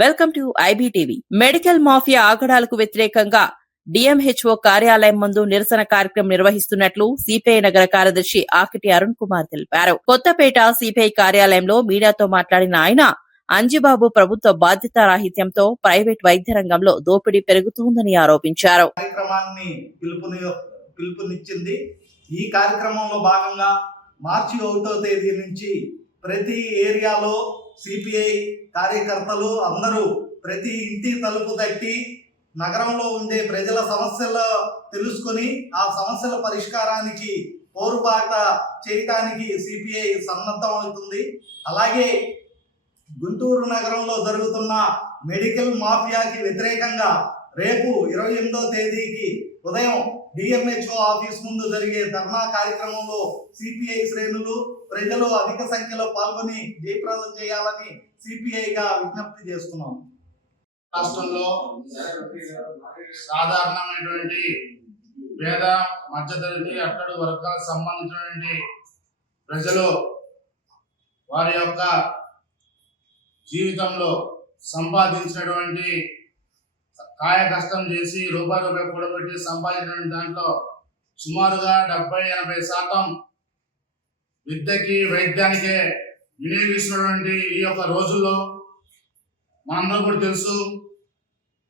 Welcome to IBTV. Medical mafia ఆగడాలకు వ్యతిరేకంగా DMHO కార్యాలయం ముందు నిరసన కార్యక్రమం నిర్వహిస్తున్నట్లు సిపిఐ నగర కార్యదర్శి ఆకిటి అరుణ్ కుమార్ తెలిపారు. కొత్తపేట సిపిఐ కార్యాలయంలో మీడియాతో మాట్లాడిన ఆయన, అంజిబాబు ప్రభుత్వ బాధ్యతారాహిత్యంతో ప్రైవేట్ వైద్య రంగంలో దోపిడీ పెరుగుతోందని ఆరోపించారు. పిలుపునిచ్చింది. ఈ కార్యక్రమంలో భాగంగా మార్చి 1వ తేదీ నుంచి ప్రతి ఏరియాలో సిపిఐ కార్యకర్తలు అందరూ ప్రతి ఇంటి తలుపు తట్టి నగరంలో ఉండే ప్రజల సమస్యలు తెలుసుకొని ఆ సమస్యల పరిష్కారానికి పోరుబాట చేయడానికి సిపిఐ సన్నద్ధమవుతుంది. అలాగే గుంటూరు నగరంలో జరుగుతున్న మెడికల్ మాఫియాకి వ్యతిరేకంగా రేపు 28వ తేదీకి ఉదయం డిఎంహెచ్ఓ ఆఫీస్ ముందు జరిగే ధర్నా కార్యక్రమంలో సిపిఐ శ్రేణులు ప్రజలు అధిక సంఖ్యలో పాల్గొని జయప్రదం చేయాలని సిపిఐగా విజ్ఞప్తి చేస్తున్నాం. రాష్ట్రంలో సాధారణమైనటువంటి పేద మధ్యతరగతి అట్టడు వర్గాలకు సంబంధించినటువంటి ప్రజలు వారి యొక్క జీవితంలో సంపాదించినటువంటి కాయ కష్టం చేసి రూపాయి కూడబెట్టి సంపాదించిన దాంట్లో సుమారుగా 70-80% విద్యకి వైద్యానికే వినియోగిస్తున్నటువంటి ఈ యొక్క రోజుల్లో మనందరూ కూడా తెలుసు,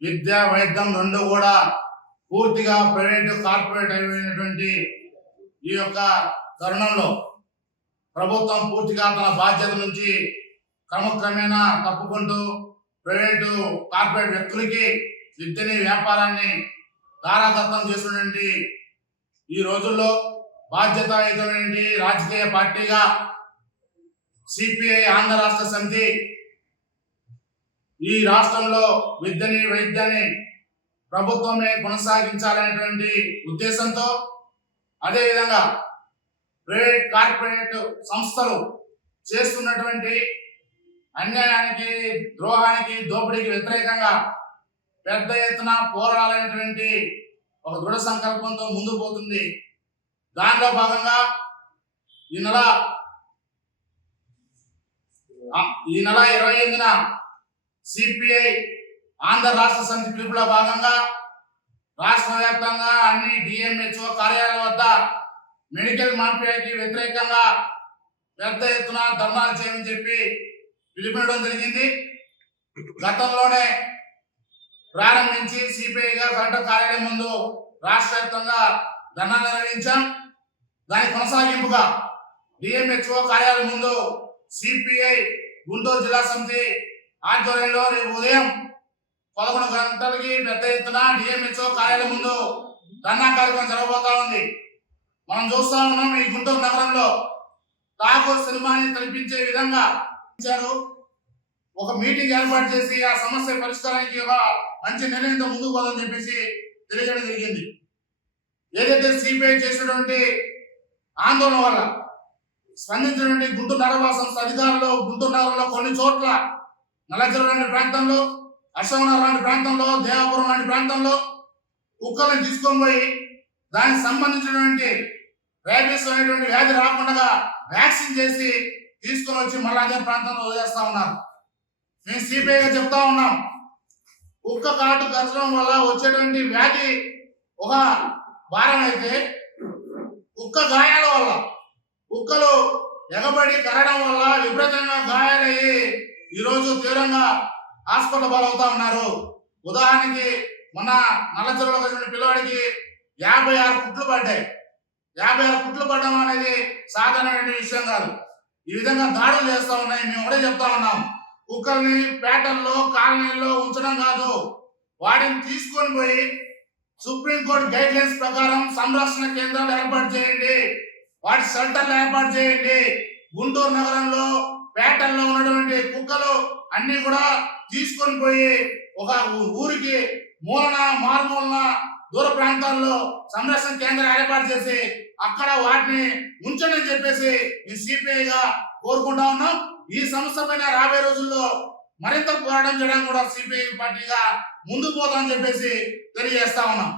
విద్య వైద్యం రెండు కూడా పూర్తిగా ప్రైవేట్ కార్పొరేట్ అయిపోయినటువంటి ఈ యొక్క తరుణంలో ప్రభుత్వం పూర్తిగా తన బాధ్యత నుంచి క్రమక్రమేణా తప్పుకుంటూ ప్రైవేటు కార్పొరేట్ వ్యక్తులకి విద్యని వ్యాపారాన్ని దారాదత్తం చేసినటువంటి ఈ రోజుల్లో బాధ్యతాయుతమైనటువంటి రాజకీయ పార్టీగా సిపిఐ ఆంధ్ర రాష్ట్ర సమితి ఈ రాష్ట్రంలో విద్యని వైద్యాన్ని ప్రభుత్వమే కొనసాగించాలనేటువంటి ఉద్దేశంతో, అదేవిధంగా ప్రైవేట్ కార్పొరేట్ సంస్థలు చేస్తున్నటువంటి అన్యాయానికి, ద్రోహానికి, దోపిడీకి వ్యతిరేకంగా పెద్ద ఎత్తున పోరాడాలనేటువంటి ఒక దృఢ సంకల్పంతో ముందుకు పోతుంది. దానిలో భాగంగా ఈ నెల 28న సిపిఐ ఆంధ్ర రాష్ట్ర సమితి పిలుపులో భాగంగా రాష్ట్ర వ్యాప్తంగా అన్ని డిఎంహెచ్ఓ కార్యాలయాల వద్ద మెడికల్ మాఫియాకి వ్యతిరేకంగా పెద్ద ఎత్తున ధర్నాలు చేయమని చెప్పి పిలుపునివ్వడం జరిగింది. గతంలోనే ప్రారంభించి సిపిఐగా కలెక్టర్ కార్యాలయం ముందు రాష్ట్ర వ్యాప్తంగా ధర్నా నిర్వహించాం. దాని కొనసాగింపుగా డిఎంహెచ్ఓ కార్యాలయం ముందు సిపిఐ గుంటూరు జిల్లా సమితి ఆధ్వర్యంలో రేపు ఉదయం 11 గంటలకి పెద్ద ఎత్తున డిఎంహెచ్ఓ కార్యాలయం ముందు ధర్నా కార్యక్రమం జరగబోతా ఉంది. మనం చూస్తా ఉన్నాం, ఈ గుంటూరు నగరంలో ఠాగూర్ సినిమాని తలపించే విధంగా ఒక మీటింగ్ ఏర్పాటు చేసి ఆ సమస్య పరిష్కారానికి ఒక మంచి నిర్ణయంతో ముందుకు పోదని చెప్పేసి తెలియజేయడం జరిగింది. ఏదైతే సిపిఐ చేసినటువంటి ఆందోళన వల్ల స్పందించినటువంటి గుంటూరు నగరపాలక సంస్థ అధికారులు గుంటూరు నగరంలో కొన్ని చోట్ల నల్లచెరువు లాంటి ప్రాంతంలో, అశోకనగర్ లాంటి ప్రాంతంలో, దేవాపురం లాంటి ప్రాంతంలో కుక్కలను తీసుకొని పోయి దానికి సంబంధించినటువంటి రేబీస్ అనేటువంటి వ్యాధి రాకుండా వ్యాక్సిన్ చేసి తీసుకొని వచ్చి మళ్ళీ అదే ప్రాంతంలో వదిలేస్తా ఉన్నారు. మేము సిపిఐగా చెప్తా ఉన్నాం, కుక్క కాటు కరచడం వల్ల వచ్చేటువంటి వ్యాధి ఒక భారం అయితే, కుక్క గాయాల వల్ల కుక్కలు ఎగబడి కరడం వల్ల విపరీతంగా గాయాలయ్యి ఈరోజు తీవ్రంగా హాస్పిటల్ పాలవుతా ఉన్నారు. ఉదాహరణకి మన నల్లచెరువులో వచ్చిన పిల్లవాడికి 56 కుట్లు పడ్డాయి. 56 కుట్లు పడడం అనేది సాధారణమైన విషయం కాదు. ఈ విధంగా దాడులు చేస్తా ఉన్నాయి. మేము కూడా చెప్తా ఉన్నాం, కుక్కల్ని పేటల్లో కాలనీల్లో ఉంచడం కాదు, వాటిని తీసుకొని పోయి సుప్రీంకోర్టు గైడ్ లైన్స్ ప్రకారం సంరక్షణ కేంద్రాలు ఏర్పాటు చేయండి, వాటి షెల్టర్లు ఏర్పాటు చేయండి. గుంటూరు నగరంలో పేటల్లో ఉన్నటువంటి కుక్కలు అన్ని కూడా తీసుకొని పోయి ఒక ఊరికి మారుమూలన దూర ప్రాంతాల్లో సంరక్షణ కేంద్రాలు ఏర్పాటు చేసి అక్కడ వాటిని ఉంచండి అని చెప్పేసి ఈ సిపిఐగా కోరుకుంటా ఉన్నాం. ఈ సమస్య పైన రాబోయే రోజుల్లో మరింత పోరాటం చేయడానికి కూడా సిపిఐ పార్టీగా ముందుకు పోతామని చెప్పేసి తెలియజేస్తా ఉన్నాం.